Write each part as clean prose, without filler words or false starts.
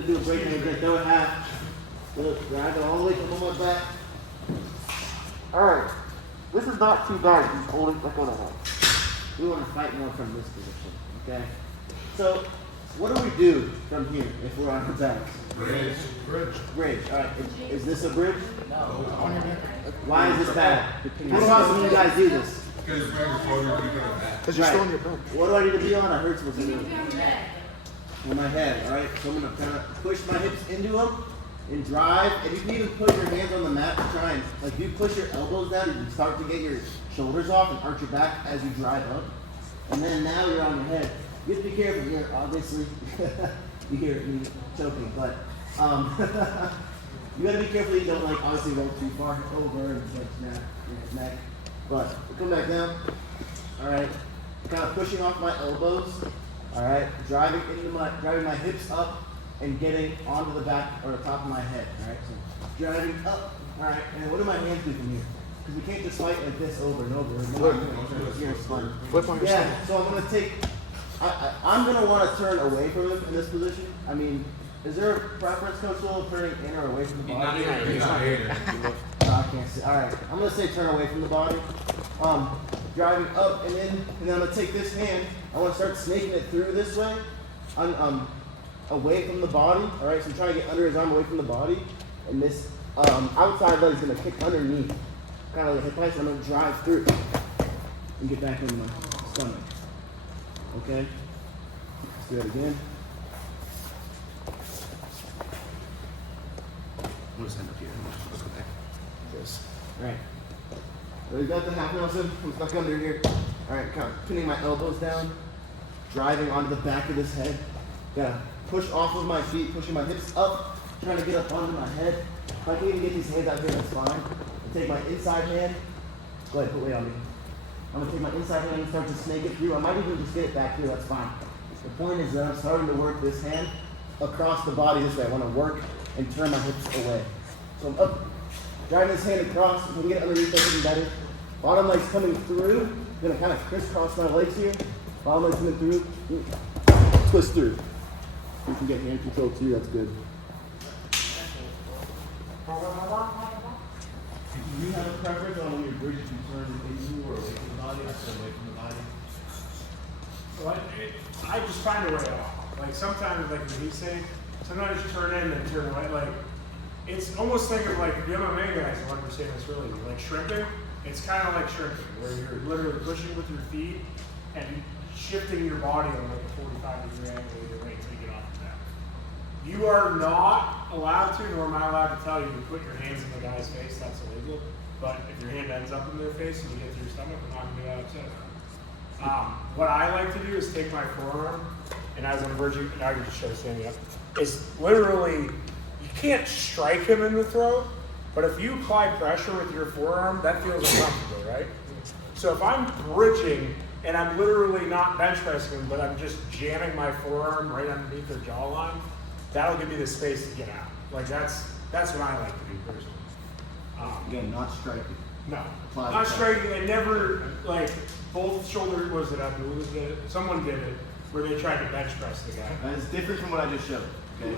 gonna do a break and then throw it half. Drag it all the way from my back. Alright. This is not too bad. Just hold it like on a head. We want to fight more from this position. Okay? So, what do we do from here if we're on our backs? Bridge. Bridge. Alright. Is this a bridge? No. Why is this bad? How often do you guys do this? Because you're still on your back. What do I need to be on? I heard supposed to be on my head. Alright? So I'm going to kind of push my hips into them and drive. And you can even put your hands on the mat to try and, like, if you push your elbows down, you can start to get your shoulders off and arch your back as you drive up. And then now you're on your head. You have to be careful here, obviously. You hear me choking, but you gotta be careful you don't, like, obviously roll too far over and like snap your neck. But come back down. Alright. Kind of pushing off my elbows. Alright. Driving my hips up and getting onto the back or the top of my head. Alright. So driving up. Alright. And what do my hands do from here? Because we can't just fight like this over and over. Flip on your stomach. Yeah, so I'm going to take, I'm going to want to turn away from him in this position. I mean, is there a preference, Coach Lowell, turning in or away from the body? I can't see. All right, I'm going to say turn away from the body. Driving up and then I'm going to take this hand. I want to start snaking it through this way, away from the body. All right, so I'm trying to get under his arm away from the body. And this outside leg is going to kick underneath. Kind of like a hip place, and I'm going to drive through and get back into my stomach. Okay? Let's do that again. I'm going to stand up here. Okay. This. Alright. So we got the half Nelson. I'm stuck under here. Alright, kind of pinning my elbows down, driving onto the back of this head. Gotta push off of my feet, pushing my hips up, trying to get up onto my head. If I can even get these hands out here, that's fine. Take my inside hand. Go ahead, put weight on me. I'm gonna take my inside hand and start to snake it through. I might even just get it back here, that's fine. The point is that I'm starting to work this hand across the body this way. I want to work and turn my hips away. So I'm up, driving this hand across. If I can get underneath, that's even better. Bottom leg's coming through. I'm gonna kind of crisscross my legs here. Bottom leg's coming through. Twist through. You can get hand control too, that's good. Do you have a preference on when your bridge is turned into or away from the body? I said away from the body. Well, I just find a way off. Like sometimes, like when he's saying, sometimes you turn in and turn away. Like it's almost think of like the MMA guys will understand this really. Like shrimping, it's kind of like shrimping, where you're literally pushing with your feet and shifting your body on like a 45-degree angle either way until you get off the mat. You are not allowed to, nor am I allowed to tell you to put your hands in the guy's face. That's illegal. But if your hand ends up in their face and you get to your stomach, I'm not going to be that upset. What I like to do is take my forearm, and as I'm verging, now I can just show standing up, is literally, you can't strike him in the throat, but if you apply pressure with your forearm, that feels uncomfortable, right? So if I'm bridging, and I'm literally not bench pressing him, but I'm just jamming my forearm right underneath their jawline, that'll give me the space to get out. Like that's what I like to do personally. Again, not striking. No, Apply not the striking. I never like both shoulders. Was it Abdul did it? Someone did it where they tried to bench press the guy. That is different from what I just showed. Okay.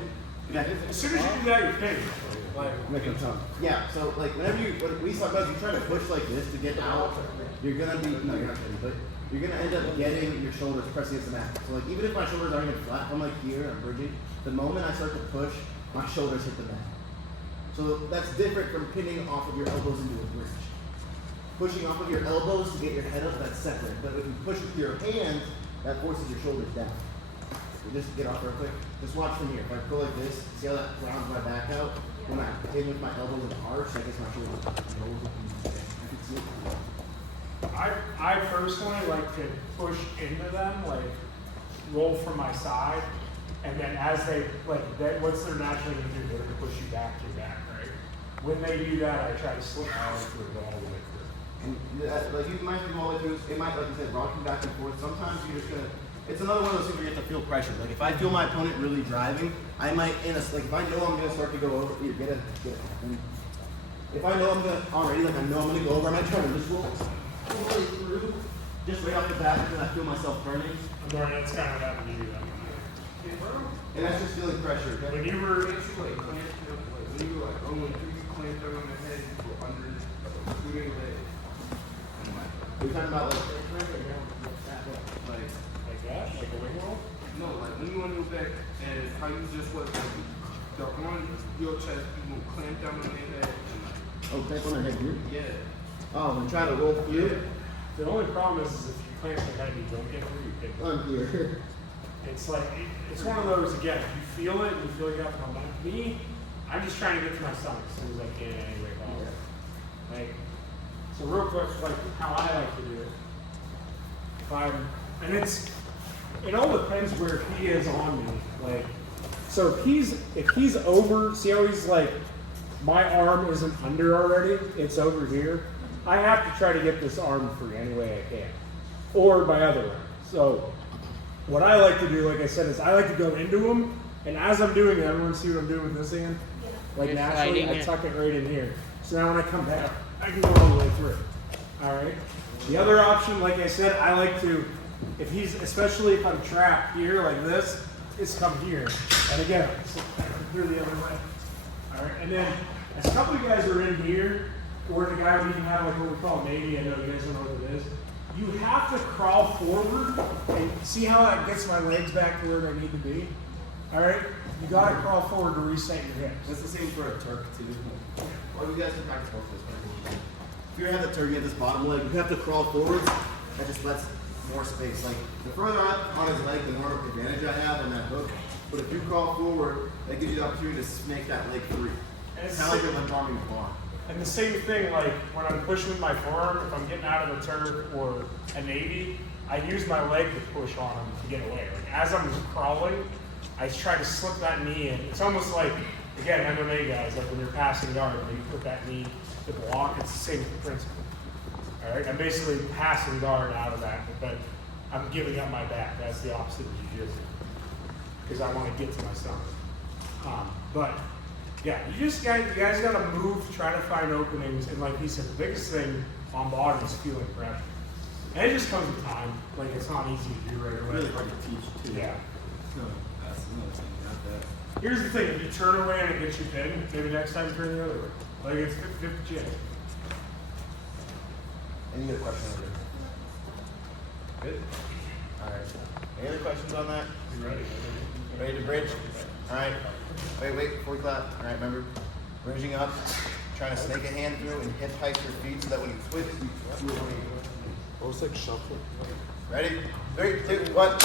Yeah. As soon as you do that, you're pinned. Like Make a tongue. Yeah. So like whenever when we talk about you trying to push like this to get out, you're gonna be no, you're not gonna, but you're gonna end up getting your shoulders pressing against the mat. So like even if my shoulders aren't even flat, I'm like here, I'm bridging. The moment I start to push, my shoulders hit the mat. So that's different from pinning off of your elbows into a bridge. Pushing off of your elbows to get your head up, that's separate. But if you push with your hands, that forces your shoulders down. So just get off real quick. Just watch from here. If I go like this, see how that rounds my back out? When I pin with my elbows and arch, I guess my shoulders rolls up. I can see it. I personally like to push into them, like roll from my side, and then as they what's their naturally going to do? They're going to push you back to your back, right? When they do that, I try to slip my way through, go all the way through. And like you might be all the way through. It might, like you said, rocking back and forth. Sometimes you're just gonna. It's another one of those things where you have to feel pressure. Like if I feel my opponent really driving, I might like if I know I'm gonna start to go over. Here, get it. And if I know I'm gonna already, like I know I'm gonna go over, I might try to just roll all the way through, just right off the bat, because I feel myself turning. That's kind of what happened to you. And that's just feeling pressure, okay? When you were, When you were like, oh, when you clamp down on the head, you go under it, including the leg. Are you talking about like like that, like a wing roll? No, like when you on your back and how you just was like, the on your chest, you will clamp down on their head and like, oh, clamp on their head here? yeah. Oh, and try to roll through? The only problem is if you clamp the head, you don't get through, you get I'm here. It's like, it's one of those, again, you feel it, and you feel like you have to come back. Me, I'm just trying to get to my stomach as soon as I can anyway. Like, so real quick, like how I like to do it. If I'm, and it all depends where he is on me. Like, so if he's over, see how he's like, my arm isn't under already, it's over here. I have to try to get this arm free any way I can. Or my other arm. So, what I like to do, like I said, is I like to go into him, and as I'm doing it, everyone see what I'm doing with this hand? Like You're naturally, sliding I it. tuck it right in here. So now when I come back, I can go all the way through. All right. The other option, like I said, I like to, especially if I'm trapped here like this, is come here. And again, through the other way. All right. And then as a couple of you guys are in here, or the guy we can have like what we call maybe, I know you guys don't know what it is. You have to crawl forward and see how that gets my legs back to where they need to be. All right, you got to crawl forward to reset your hips. That's the same for a Turk too. Well, you guys can practice both of those. If you have the Turkey at this bottom leg, you have to crawl forwards. That just lets more space. Like the further up on his leg, the more advantage I have on that hook. But if you crawl forward, that gives you the opportunity to make that leg free. And It's it's kind of like you're lunge the bar. And the same thing, like when I'm pushing with my forearm, if I'm getting out of a Turk or a Navy, I use my leg to push on them to get away. Like as I'm crawling, I try to slip that knee in. It's almost like, again, MMA guys, like when you're passing guard, when you put that knee to block, it's the same principle. All right, I'm basically passing guard out of that, but I'm giving up my back. That's the opposite of jiu-jitsu, because I want to get to my stomach. But yeah, you guys got to move, try to find openings, and like he said, the biggest thing on bottom is feeling pressure. And it just comes with time. Like it's not easy to do right away. Really hard to teach too. Yeah. No, that's another thing. Not that. Here's the thing: if you turn away and it gets you pinned, maybe next time turn the other way. Like it's 50-50 chance. Any other questions over there? Good. All right. Any other questions on that? You ready? Ready to bridge? All right. Wait, before we clap. All right, remember, bridging up, trying to snake a hand through and hip hike your feet so that when you twist, you Almost like shuffle. ready? 3, 2, 1.